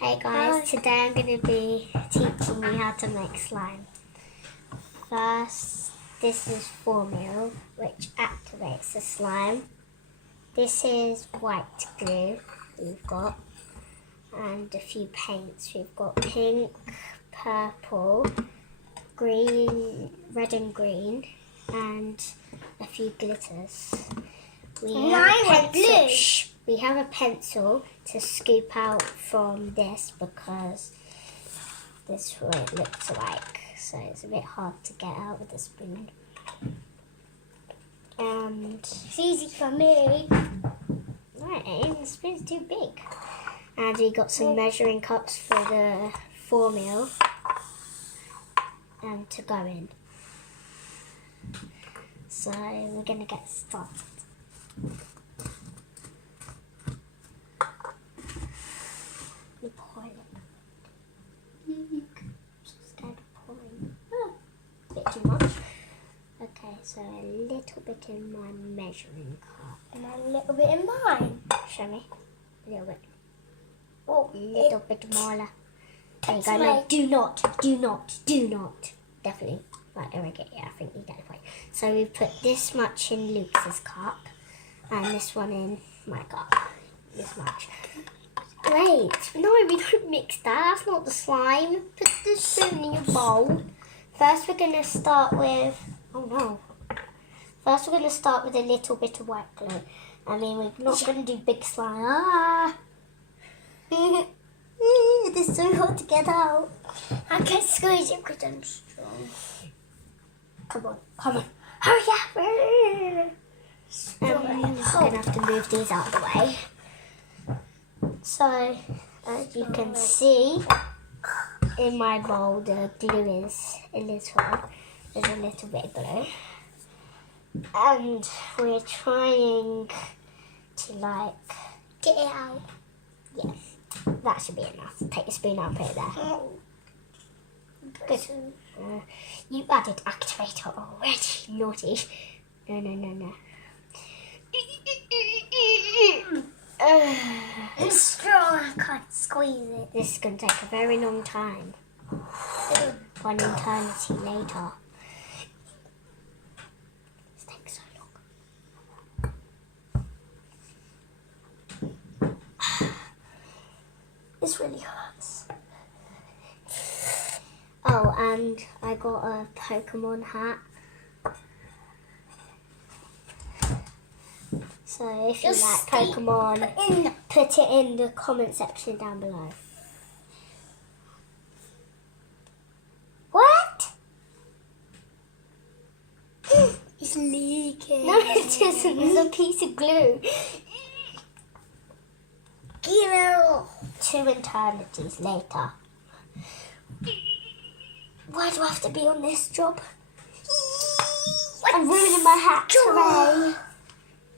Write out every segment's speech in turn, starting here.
Hey guys, today I'm going to be teaching you how to make slime. First, this is formula which activates the slime. This is white glue we've got and a few paints. We've got pink, purple, green, red and green and a few glitters. We have a pencil to scoop out from this because this is what it looks like. So it's a bit hard to get out with a spoon. And it's easy for me. Right, the spoon's too big. And we got some measuring cups for the formula to go in. So we're gonna get started. Bit too much. Okay, so a little bit in my measuring cup. And a little bit in mine. Show me. A little bit. Oh, a little bit more. There you go. No, do not. Definitely. Right, there we go. Yeah, I think you get the point. So we put this much in Luke's cup and this one in my cup. This much. Wait, no, we don't mix that. That's not the slime. Put the spoon in your bowl. First, we're going to start with... Oh, no. First, we're going to start with a little bit of white glue. I mean, we're not going to do big slime. Ah! This is so hard to get out. I can squeeze it because I'm strong. Come on. Hurry up. I'm just going to have to move these out of the way. So, as you can see, in my bowl, the glue is there's a little bit of glue. And we're trying to, get it out. Yeah, that should be enough. Take the spoon out and put it there. Good. You added activator already. Naughty. No. It's strong, I can't squeeze it. This is going to take a very long time. One eternity later. This takes so long. This really hurts. Oh, and I got a Pokemon hat. So if you like Pokemon, put it in the comment section down below. What? It's leaking. No, it isn't. There's a piece of glue. Get out. 2 eternities later. Why do I have to be on this job? I'm ruining my hat. Hooray.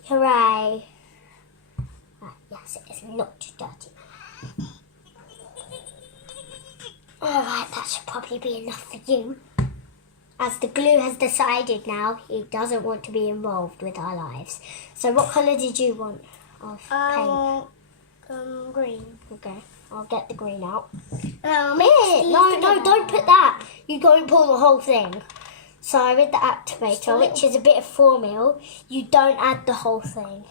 Hooray. Yes, it is not too dirty. Alright, that should probably be enough for you. As the glue has decided now, he doesn't want to be involved with our lives. So what colour did you want of paint? Green. Okay, I'll get the green out. No, don't put that. You don't pour the whole thing. So with the activator, which is a bit of formula, you don't add the whole thing.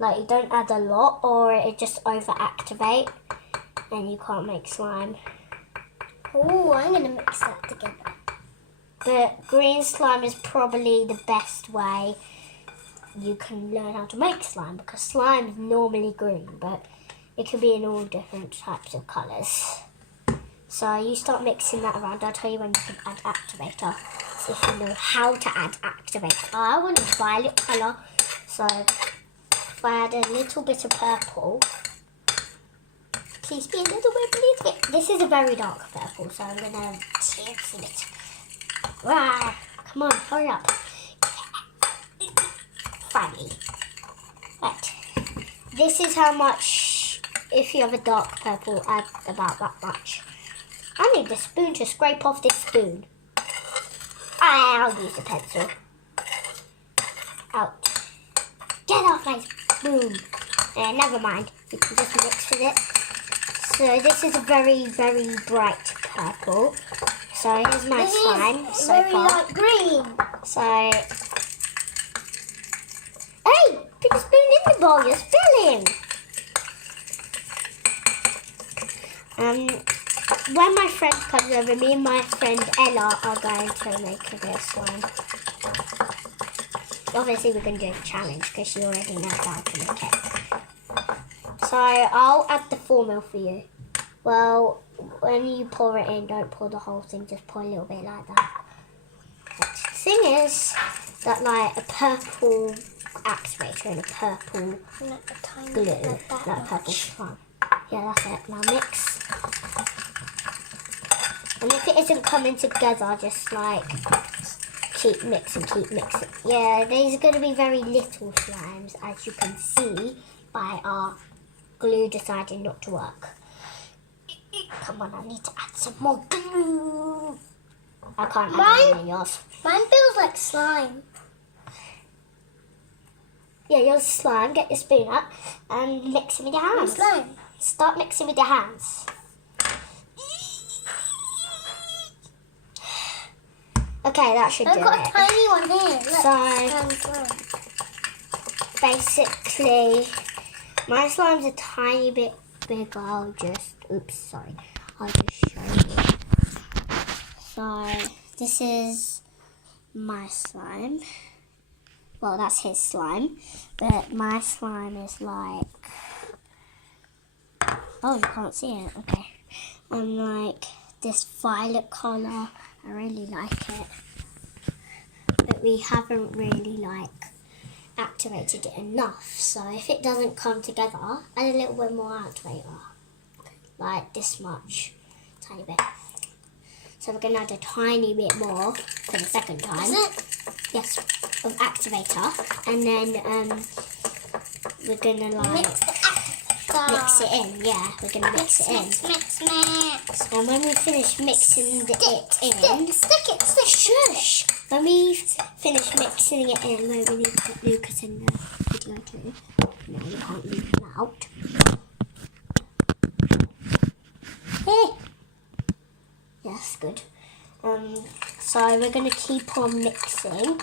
You don't add a lot or it just over-activate and you can't make slime. Oh, I'm going to mix that together. But green slime is probably the best way you can learn how to make slime because slime is normally green, but it can be in all different types of colours. So you start mixing that around. I'll tell you when you can add activator. So if you know how to add activator. I want a violet colour. So if I add a little bit of purple. Please be a little bit. This is a very dark purple. So I'm going to tilt it. Right. Come on, hurry up. Finally. Right. This is how much, if you have a dark purple, add about that much. I need the spoon to scrape off this spoon. I'll use the pencil. Out. Get off my spoon. Never mind. We can just mix with it. So this is a very, very bright purple. So here's my slime so very far. light green. So, hey, put the spoon in the bowl, you're spilling. When my friend comes over, me and my friend Ella are going to make a bit of slime. Obviously, we're going to do a challenge because she already knows how to make it. So I'll add the formula for you. Well, when you pour it in, don't pour the whole thing, just pour a little bit like that. But the thing is that like a purple activator and a purple glue, like purple slime. Yeah, that's it. Now mix. And if it isn't coming together, just like keep mixing, keep mixing. Yeah, these are going to be very little slimes, as you can see by our glue deciding not to work. Come on, I need to add some more glue. I can't add any in yours. Mine feels like slime. Yeah, yours is slime. Get your spoon up and mix it with your hands. Slime. Start mixing with your hands. Okay, that should do I've got it. a tiny one here. Look, So, basically, my slime's a tiny bit bigger. I'll just show you. So, this is my slime. Well, that's his slime. But my slime is like... Oh, you can't see it. Okay. And like this violet colour. I really like it. But we haven't really like activated it enough. So if it doesn't come together, add a little bit more activator. Like this much. Tiny bit. So we're going to add a tiny bit more for the second time. Is it? Yes, of activator. And then we're going to like Mix it in. Yeah, we're going to mix it in. Mix. And when we finish mixing it in... Stick it. Shush! When we finish mixing it in, maybe we need to put Lucas in the video too. No, you can't leave him out. Hey! Yes, good. So we're going to keep on mixing.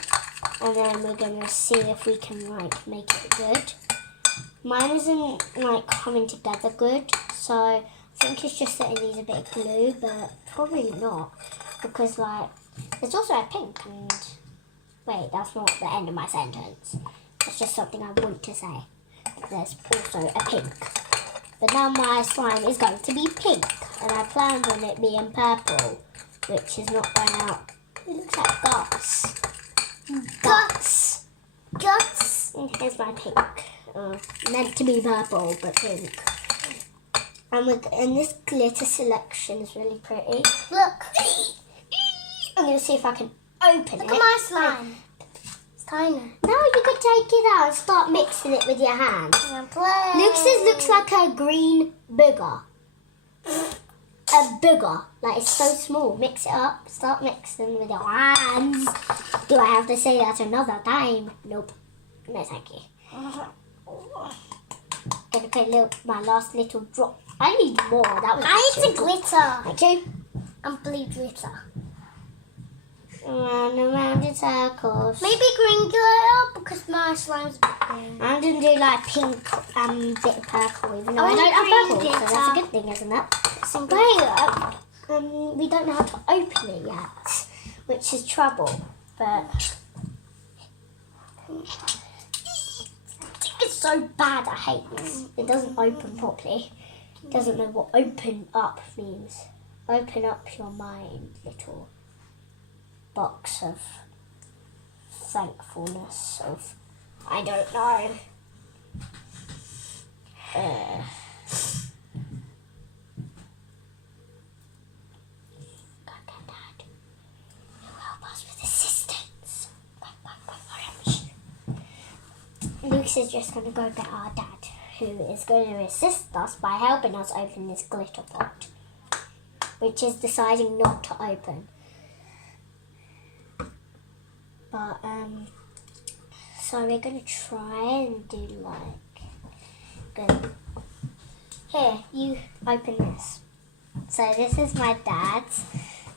And then we're going to see if we can like make it good. Mine isn't like coming together good. So I think it's just that it needs a bit of glue, but probably not. Because like, there's also a pink and... Wait, that's not the end of my sentence. It's just something I want to say. There's also a pink. But now my slime is going to be pink. And I planned on it being purple, which is not going out. It looks like guts. Guts! And here's my pink. Meant to be purple, but pink. And this glitter selection is really pretty. Look. I'm going to see if I can open it. Look at my slime. It's tiny. Now you can take it out and start mixing it with your hands. Lucas's looks like a green booger. A booger. Like it's so small. Mix it up. Start mixing with your hands. Do I have to say that another time? Nope. No, thank you. Gonna put my last little drop. I need more. That was. I need to glitter. Thank you. And blue glitter. Round and round in circles. Maybe green glitter because my slime's a bit green. I'm gonna do like pink bit of purple, even though I want don't have green purple, so glitter. that's a good thing, isn't it? We don't know how to open it yet, which is trouble. But it's so bad. I hate this. It doesn't open properly. It doesn't know what open up means. Open up your mind, little box of thankfulness of I don't know. Dad, you help us with assistance. Lucas is just going to go get our dad, who is going to assist us by helping us open this glitter pot, which is deciding not to open. But, so we're going to try and do like, Here, you open this. So this is my dad's,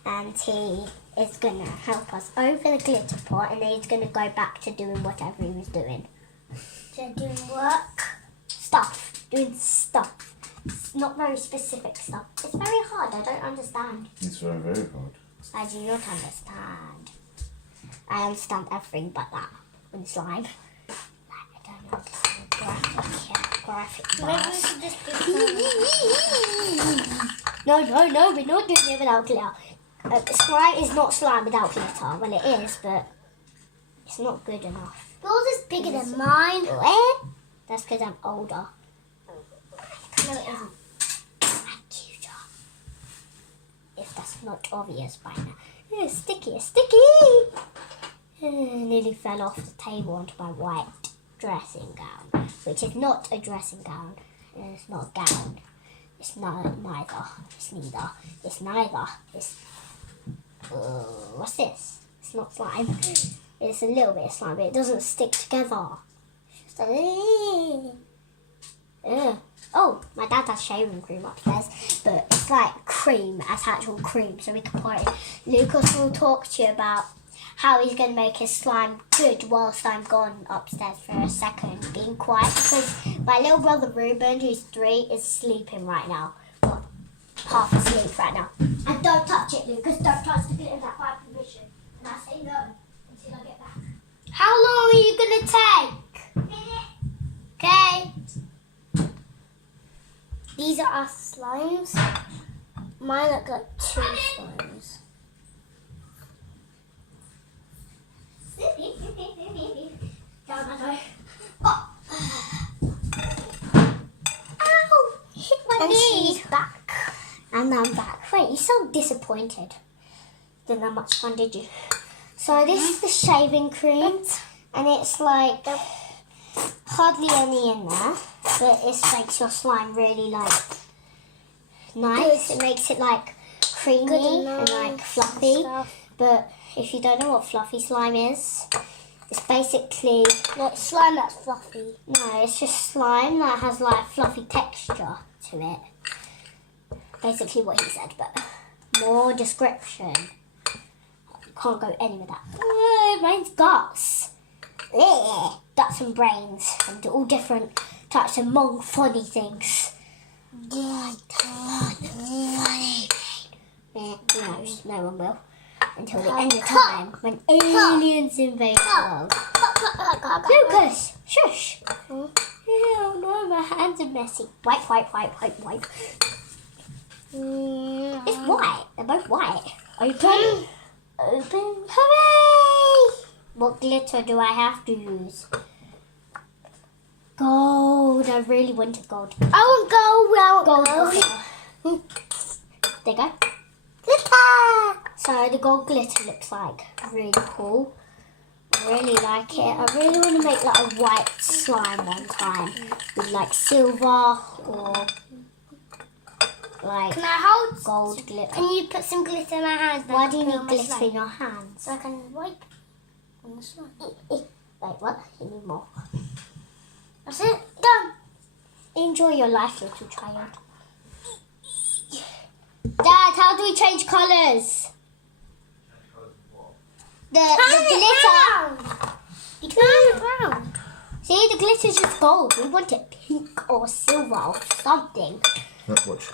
and he is going to help us open the glitter pot, and then he's going to go back to doing whatever he was doing. So doing work. Doing stuff. It's not very specific stuff. It's very hard, I don't understand. It's very, very hard. I do not understand. I understand everything but that with slime. I don't understand graphic Maybe we bars. should just do No, we're not doing it without glitter. Slime is not slime without glitter. Well, it is, but it's not good enough. Yours is bigger than mine. What? That's because I'm older. No, it isn't. I'm cuter. If that's not obvious by now. It's sticky, it's sticky! Nearly fell off the table onto my white dressing gown, which is not a dressing gown. It's not a gown. It's neither. It's neither. It's neither. It's. What's this? It's not slime. It's a little bit of slime, but it doesn't stick together. It's just a. Oh, my dad has shaving cream upstairs, but it's like cream, as actual cream, so we can pour it. Lucas will talk to you about how he's going to make his slime good whilst I'm gone upstairs for a second, being quiet, because my little brother Ruben, who's 3, is sleeping right now. Well, half asleep right now. And don't touch it, Lucas. Don't touch the glitter that by permission. And I say no until I get back. How long are you going to take? Okay. These are our slimes. Mine look like 2 slimes. Oh. Ow! Hit my And knee. she's back. And I'm back. Wait, you sound disappointed. Didn't have much fun, did you? So this is the shaving cream, and it's like hardly any in there, but it makes your slime really like nice. Good. It makes it like creamy Good and and like nice fluffy. stuff. But if you don't know what fluffy slime is, it's basically Like slime that's fluffy. no, it's just slime that has like fluffy texture to it. Basically what he said, but more description. Can't go any with that. Mine's guts. Guts and brains and all different types of mong funny things. Yeah, funny. Yeah, who knows? No one will. Until the end of time when aliens invade the world. Lucas! Shush! Oh no, my hands are messy. Wipe. It's white. They're both white. Open. Hooray! What glitter do I have to use? Gold. I really wanted gold. I want gold. Gold glitter. There you go. Glitter! So the gold glitter looks like really cool. I really like it. I really want to make like a white slime one time with like silver or like Can I hold? gold glitter. Can you put some glitter in my hands? Why do you Put it need on my glitter slime? in your hands? So I can wipe on the slime. Wait, what? You need more. That's it. Done. Enjoy your life, little child. Dad, how do we change colours? The glitter. You turn it around. See, the glitter's just gold. We want it pink or silver or something. Look, watch.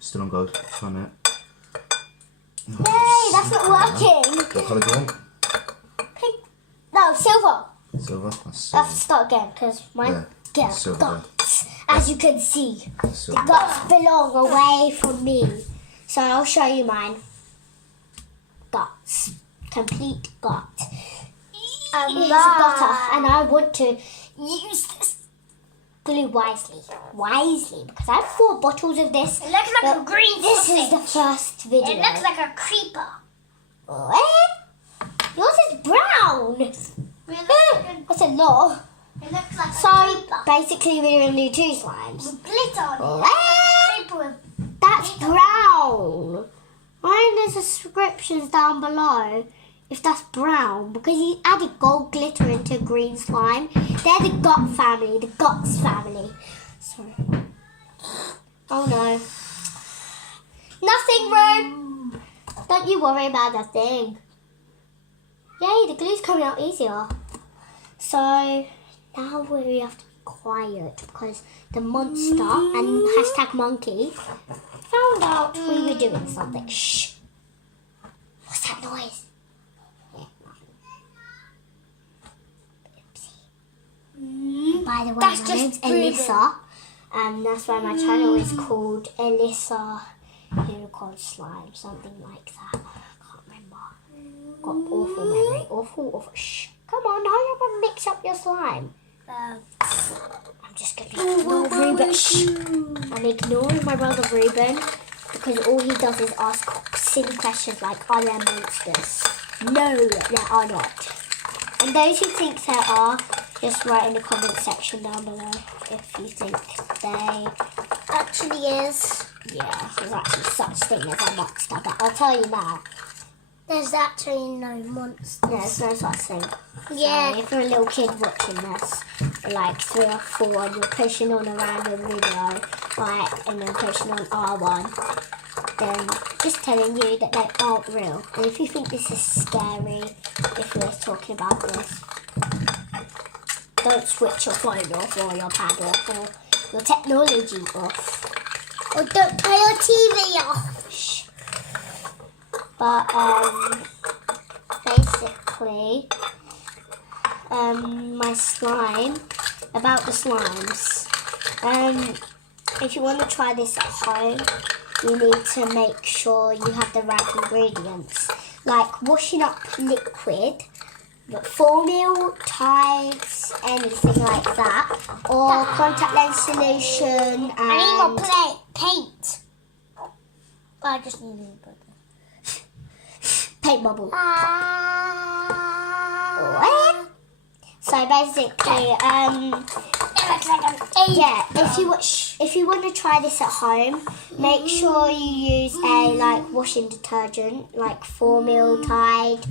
Still on gold. Try that. Yay, that's not working. What colour do you want? Pink. No, silver. Silver? That's I have silver. to start again because mine Yeah, get silver guts. As you can see, That's the silver. guts belong away from me. So I'll show you mine. Guts. Complete gut. And It's a mine. gutter, and I want to use this glue wisely. Wisely, because I have 4 bottles of this. It looks like but a green This is the sausage. first video. It looks like a creeper. What? Yours is brown. That's a lot. It looks like a So creeper. basically, we're going to do 2 slimes. With glitter on it. What? Creeper with That's brown. Mine there's descriptions down below if that's brown because he added gold glitter into green slime. They're the gut family, the guts family. Sorry. Oh no. Nothing, Roo. Don't you worry about that thing. Yay, the glue's coming out easier. So now we have to be quiet because the monster and #monkey found out we were doing something. Shh. What's that noise? Yeah, nothing. By the way, That's my just name's breathing. Alissa, and that's why my channel is called Alissa Unicorn Slime, something like that. I can't remember. Got awful memory. Awful. Shh. Come on, hurry up and mix up your slime. I'm just going to ignore Ruben. Shh. I'm ignoring my brother Ruben because all he does is ask silly questions like, are there monsters? No, there are not. And those who think there are, just write in the comment section down below if you think they Actually is. Yeah, there's actually such thing as a monster, but I'll tell you now. There's actually no monsters. There's no such thing. Yeah. So if you're a little kid watching this, like 3 or 4, and you're pushing on a random video, like, and then pushing on R1, then just telling you that they aren't real. And if you think this is scary, if we're talking about this, don't switch your phone off or your pad off or your technology off. Or don't turn your TV off. Shh. But basically, my slime, about the slimes. If you want to try this at home, you need to make sure you have the right ingredients, like washing up liquid, but formula, Tides, anything like that, or contact lens solution and I need more paint. I just need to put paint bubble. it. What? So basically, It looks like an egg. yeah, if you want to try this at home, make sure you use a washing detergent like Formula, Tide,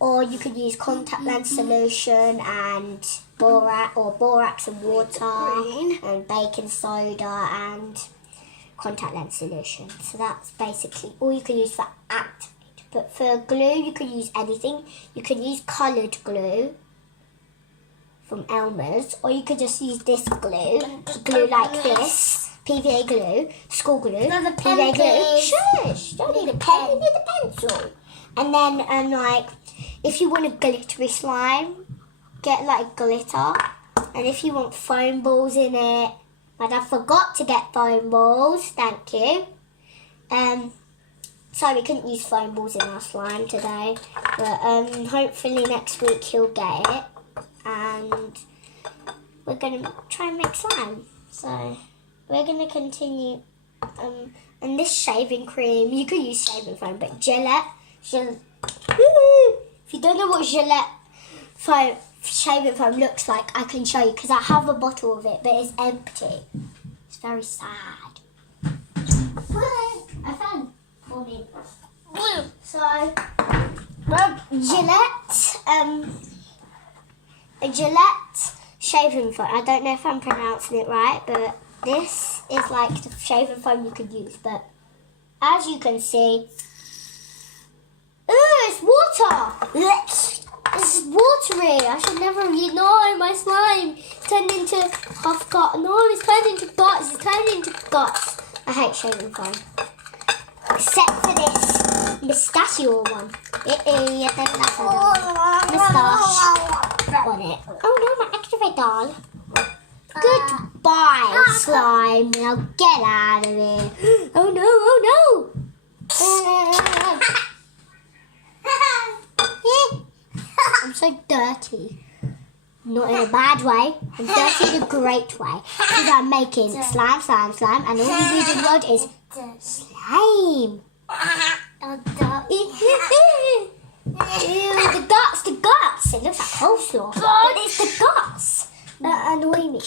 or you could use contact lens solution and borax and water and baking soda and contact lens solution. So that's basically all you can use for activate. But for glue, you can use anything. You can use coloured glue from Elmer's, or you could just use this glue like this, PVA glue, school glue, There's a pen, PVA glue. please. Shush! Don't need a pen, you need a pencil. And then, if you want a glittery slime, get glitter. And if you want foam balls in it, my dad forgot to get foam balls. Thank you. Sorry, we couldn't use foam balls in our slime today, but hopefully next week he'll get it. And we're going to try and make slime. So we're going to continue. And this shaving cream, you could use shaving foam, but Gillette. If you don't know what Gillette shaving foam looks like, I can show you because I have a bottle of it, but it's empty. It's very sad. I found one. So Gillette shaving foam. I don't know if I'm pronouncing it right, but this is like the shaving foam you could use. But as you can see, it's water. This is watery. I should never. My slime turned into half gut. No, it's turned into guts. It's turned into guts. I hate shaving foam, except for this pistachio one. Moustache on it. Oh no, my activate doll. Goodbye, slime. Now get out of here. Oh no, I'm so dirty. Not in a bad way. I'm dirty in a great way. Because I'm making slime, and all you read in the word is slime. Ew, the guts. It looks like coleslaw, but it's the guts that annoy me.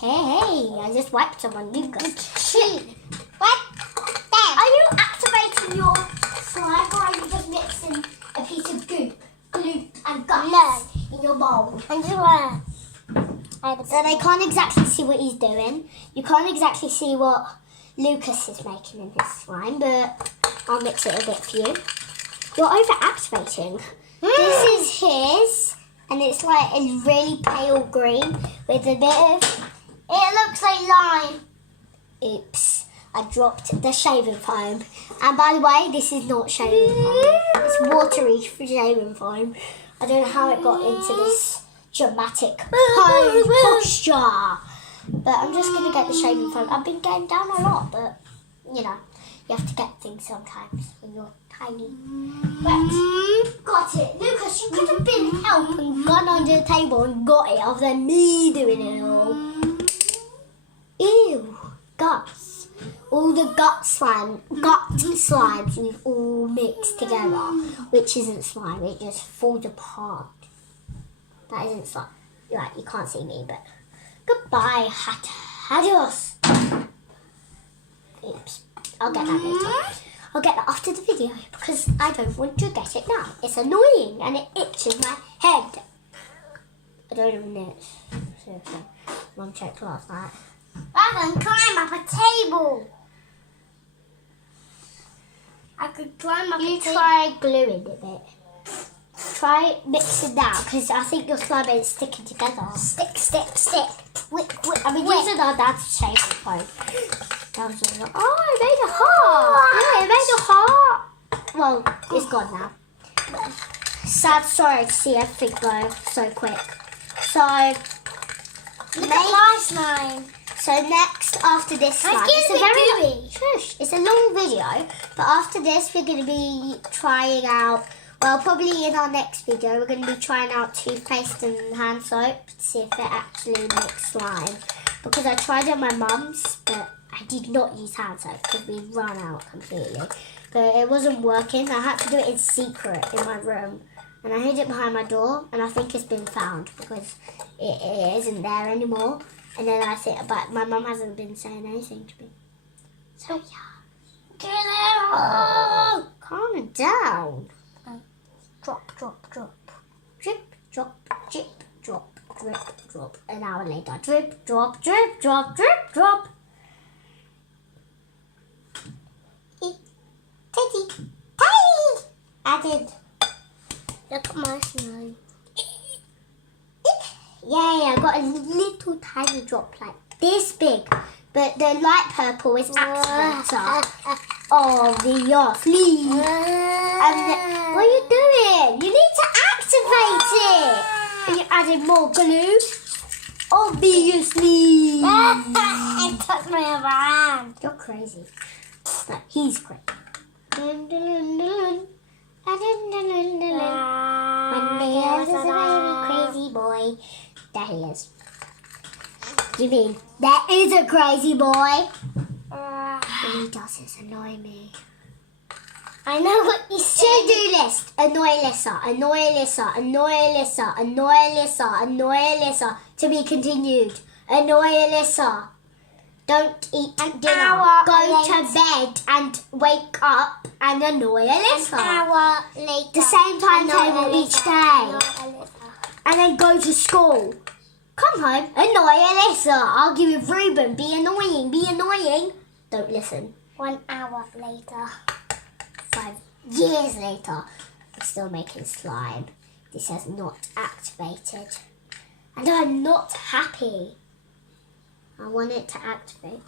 Hey, I just wiped some on you guys. What? Are you activating your slime, or are you just mixing a piece of glue and guts in your bowl? I'm just gonna add So they can't exactly see what he's doing. You can't exactly see what Lucas is making in his slime, but I'll mix it a bit for you. You're over-activating. This is his, and it's like a really pale green with a bit of... It looks like lime. Oops, I dropped the shaving foam. And by the way, this is not shaving foam. It's watery shaving foam. I don't know how it got into this dramatic posture. But I'm just going to get the shaving foam. I've been getting down a lot, but, you know, you have to get things sometimes when you're tiny. But, got it. Lucas, you could have been help and gone under the table and got it other than me doing it all. Ew, guts. All the gut slimes we've all mixed together, which isn't slime, it just falls apart. That isn't slime. Right, you can't see me, but goodbye, adios. Oops, I'll get that later. I'll get that after the video because I don't want to get it now. It's annoying and it itches my head. I don't even know it. Seriously, Mum checked last night. I can climb up a table. I could climb up a table. You try gluing a bit. Try mixing that because I think your slime ain't sticking together. Stick. Wick. I mean, using our dad's shaving foam. That was just like, oh, I made a heart. Yeah, it made a heart. Well, it's gone now. Sad story to see everything go so quick. So, Look at my slime. So next, after this slime, it's a very gooey. Shush, it's a long video, but after this we're going to be trying out, well, probably in our next video, we're going to be trying out toothpaste and hand soap to see if it actually makes slime. Because I tried it on my mum's, but I did not use hand soap because we run out completely. But it wasn't working. I had to do it in secret in my room. And I hid it behind my door, and I think it's been found because it isn't there anymore. And then I think, but my mum hasn't been saying anything to me. So yeah. Get out. Calm down. Drop. Drip, drop, drip, drop, drip, drop. An hour later. Drip, drop. Teddy. Added. Look at my slime. Yay, I got a little tiny drop like this big. But the light purple is activator of the sleeve. And what are you doing? You need to activate it. And you're adding more glue. Obviously. I touched my other hand. You're crazy. No, he's crazy. One day I was a very crazy boy. There he is. You mean there is a crazy boy? What he does is annoy me. I know what you said. To-do list. Annoy Alissa. Annoy Alissa. Annoy Alissa. Annoy Alissa. Annoy Alissa. To be continued. Annoy Alissa. Don't eat dinner. Go to bed and wake up and annoy Alissa. An hour later. The same timetable each day. And then go to school. Come home, annoy Alissa. Argue with Ruben. Be annoying. Don't listen. 1 hour later. 5 years later, I'm still making slime. This has not activated. And I'm not happy. I want it to activate.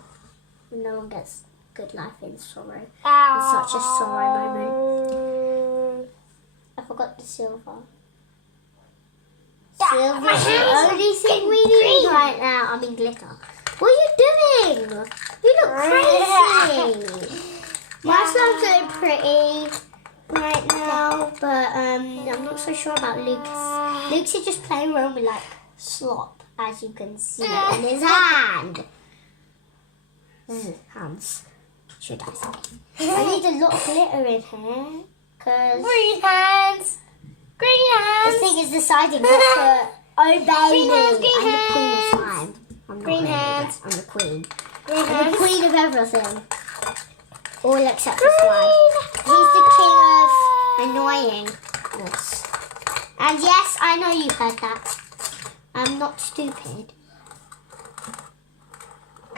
No one gets good life in sorrow. It's such a sorrow moment. I forgot the silver. Silver is the only thing we need right now. I mean glitter. What are you doing? You look crazy. My slime's looking pretty right now, but I'm not so sure about Lucas. Lucas is just playing around with like slop, as you can see in his hand. Hands, should I say? I need a lot of glitter in here, cause Green hands. the thing is deciding what to obey me. I'm the queen of slime. I'm not Green really hands. that. I'm the queen. Green I'm hands. the queen of everything. All except the slime. He's the king of annoyingness. And yes, I know you heard that. I'm not stupid.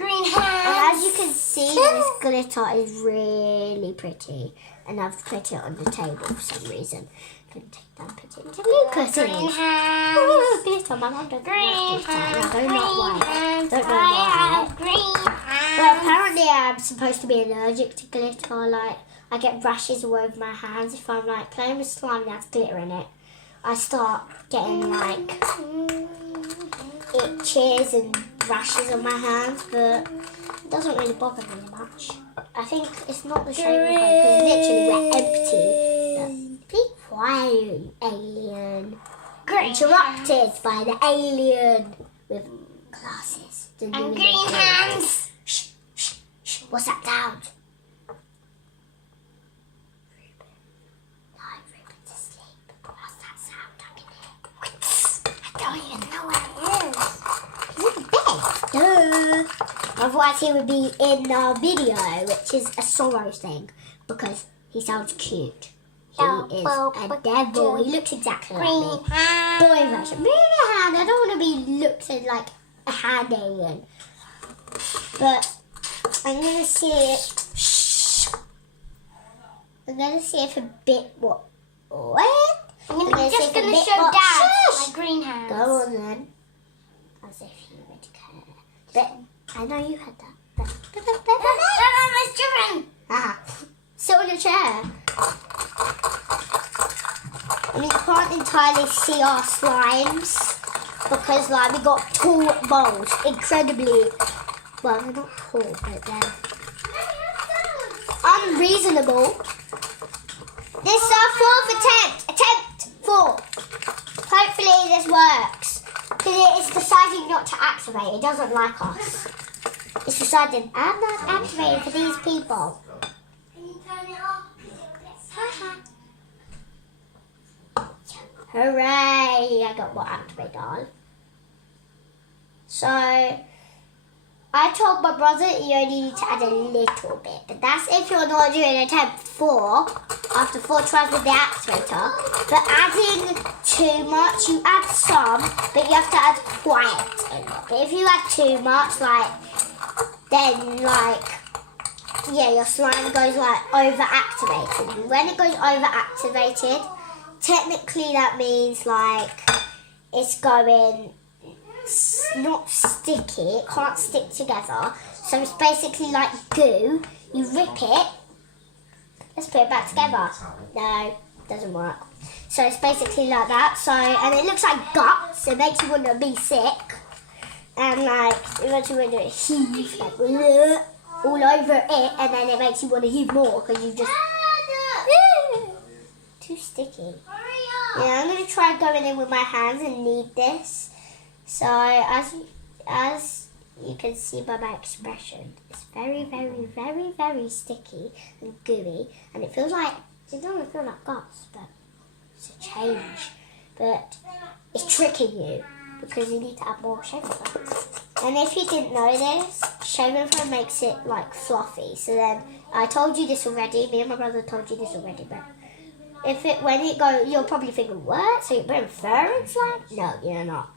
green And hands. as you can see, this glitter is really pretty. And I've put it on the table for some reason. I'm going to take that and put it into Lucas's. Green hands. Oh, glitter. My mum doesn't like glitter. And I don't know why. Don't know why. Green hands. But apparently I'm supposed to be allergic to glitter. Like, I get rashes all over my hands if I'm like playing with slime that has glitter in it. I start getting like itches and rashes on my hands, but it doesn't really bother me much. I think it's not the shaving foam because literally we're empty. But be quiet, alien. Interrupted by the alien with glasses. And green hands. Shh, shh, shh. What's that sound? Ruben's asleep. What's that sound I can hear? I don't even know what it is. He's in bed. Duh. Otherwise he would be in our video, which is a sorrow thing, because he sounds cute. He is a devil. He looks exactly like me. Green hands. Boy version. Maybe a hand. I don't want to be looked at like a hand alien. But I'm going to see it. Shh. I'm going to see if a bit what? I'm just going to show Dad my green hands. Go on then. As if you would care. But I know you had that. my children. Ah. Sit on a chair. And we can't entirely see our slimes because like we got tall bowls. Incredibly, well they're not tall but they're unreasonable. This is our fourth attempt. Attempt 4. Hopefully this works. Because it's deciding not to activate. It doesn't like us. It's deciding I'm not activating for these people. Can you turn it off? Hooray! I got what activate on. So I told my brother you only need to add a little bit, but that's if you're not doing attempt 4 after 4 tries with the activator. But adding too much, you add some, but you have to add quite a lot. But if you add too much, like then like yeah, your slime goes like over activated. When it goes over activated, technically that means like it's going not sticky, it can't stick together. So it's basically like goo. You rip it. Let's put it back together. No, doesn't work. So it's basically like that. So and it looks like guts. It makes you want to be sick. And like it makes you want to heave like all over it, and then it makes you want to heave more because you just too sticky. Yeah, I'm gonna try going in with my hands and knead this. So as you can see by my expression, it's very, very, very, very sticky and gooey, and it feels like it doesn't feel like guts, but it's a change. But it's tricking you because you need to add more shaving foam. And if you didn't know this, shaving foam makes it like fluffy. So then I told you this already. Me and my brother told you this already, but when it goes, you're probably thinking, what? So you're putting fur in slime? No, you're not.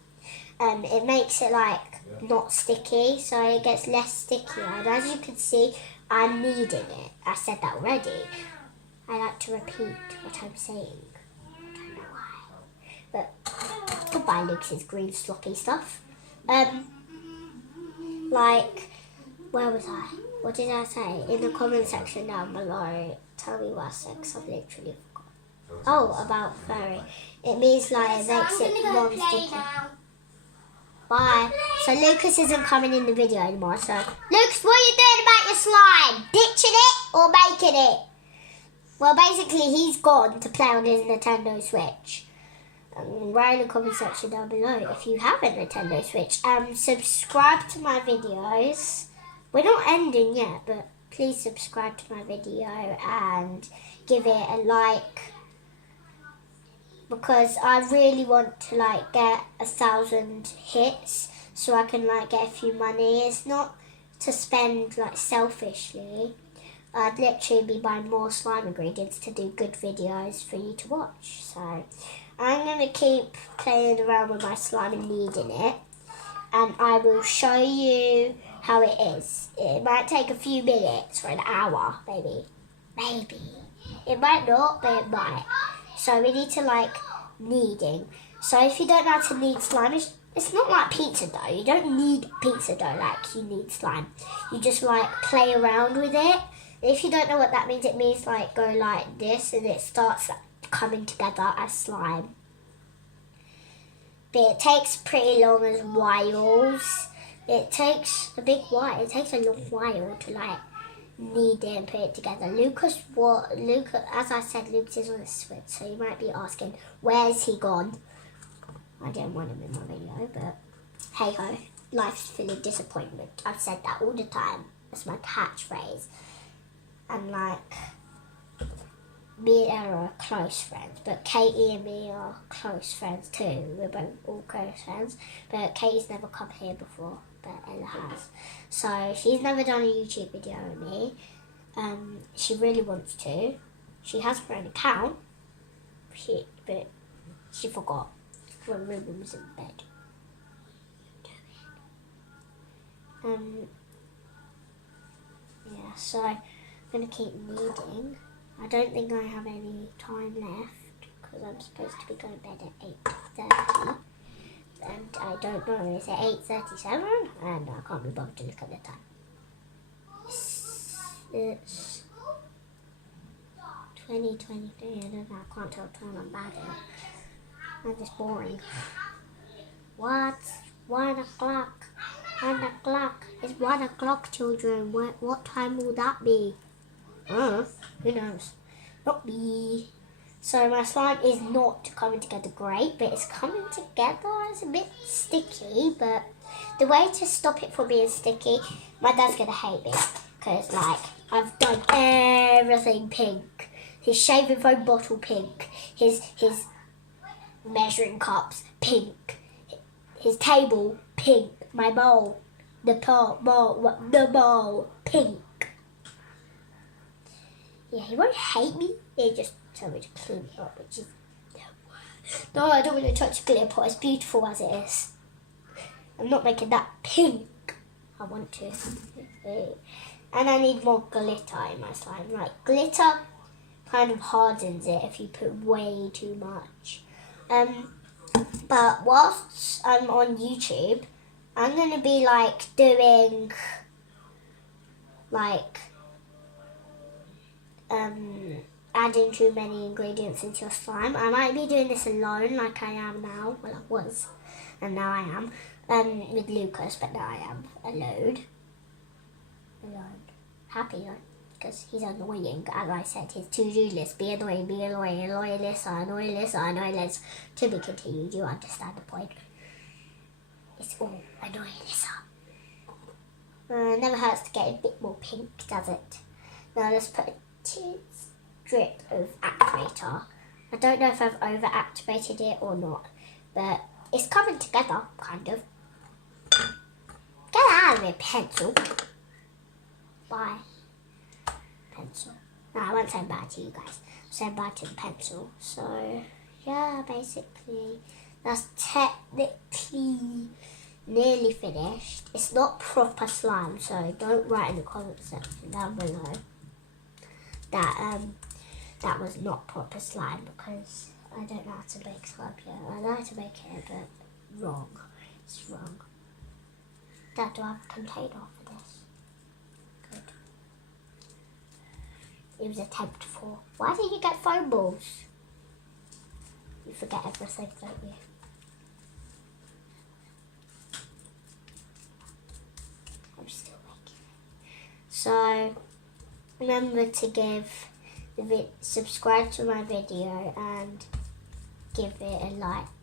It makes it like not sticky, so it gets less sticky. And as you can see, I'm kneading it. I said that already. I like to repeat what I'm saying. I don't know why. But goodbye, Lucas's green sloppy stuff. Like, where was I? What did I say? In the comment section down below, tell me what I said, because I've literally forgotten. Oh, about furry. It means like it makes it non-sticky. Bye. So Lucas isn't coming in the video anymore. So Lucas, what are you doing about your slime? Ditching it or making it? Well, basically he's gone to play on his Nintendo Switch. Write in the comment section down below if you have a Nintendo Switch. Subscribe to my videos. We're not ending yet, but please subscribe to my video and give it a like, because I really want to like get 1,000 hits so I can like get a few money. It's not to spend like selfishly. I'd literally be buying more slime ingredients to do good videos for you to watch. So I'm going to keep playing around with my slime and kneading it, and I will show you how it is. It might take a few minutes or an hour, maybe. Maybe. It might not, but it might. So we need to like kneading. So if you don't know how to knead slime, it's not like pizza dough. You don't need pizza dough like you need slime. You just like play around with it. If you don't know what that means, it means like go like this and it starts like, coming together as slime. But it takes pretty long as whiles. It takes a big while. It takes a long while to like knead it and put it together. Lucas, as I said, Lucas is on a switch, so you might be asking, where's he gone? I don't want him in my video, but hey ho, life's full of disappointment. I've said that all the time. That's my catchphrase. And like, me and her are close friends, but Katie and me are close friends too. We're both all close friends, but Katie's never come here before, but Ella has. So she's never done a YouTube video with me. She really wants to. She has her own account, but she forgot when Ruben was in bed. Yeah, so I'm gonna keep kneading. I don't think I have any time left because I'm supposed to be going to bed at 8:30. And I don't know, is it 8:37? And I can't be bothered to look at the time. It's 20:23, I don't know, I can't tell time, I'm bad at it. I'm just boring. What? 1 o'clock. 1 o'clock. It's 1 o'clock, children. What time will that be? Who knows? Not me. So my slime is not coming together great, but it's coming together. It's a bit sticky, but the way to stop it from being sticky, my dad's gonna hate me because like I've done everything pink. His shaving foam bottle pink. His measuring cups pink. His table pink. My bowl, the bowl pink. Yeah, he won't hate me. He just tell me to clean it up, which is no, I don't want to touch glitter pot. It's beautiful as it is. I'm not making that pink. I want to. And I need more glitter in my slime. Like glitter kind of hardens it if you put way too much. But whilst I'm on YouTube, I'm gonna be like doing like adding too many ingredients into your slime. I might be doing this alone like I am now. Well, I was, and now I am. With Lucas, but now I am alone. Happy, because he's annoying. As I said, his to-do list, be annoying, annoy Alissa, annoy Alissa, annoy Alissa. To be continued, you understand the point. It's all annoy Alissa. Never hurts to get a bit more pink, does it? Now let's put a strip of activator. I don't know if I've over activated it or not, but it's coming together, kind of. Get out of here, pencil. Bye. Pencil. No, I won't say bye to you guys. I'll say bye to the pencil. So, yeah, basically, that's technically nearly finished. It's not proper slime, so don't write in the comment section down below that that was not proper slime, because I don't know how to make slime yet. I know how to make it, but wrong. It's wrong. Dad, do I have a container for this? Good. It was attempt 4. Why did you get foam balls? You forget everything, don't you? I'm still making it. So, remember to subscribe to my video and give it a like.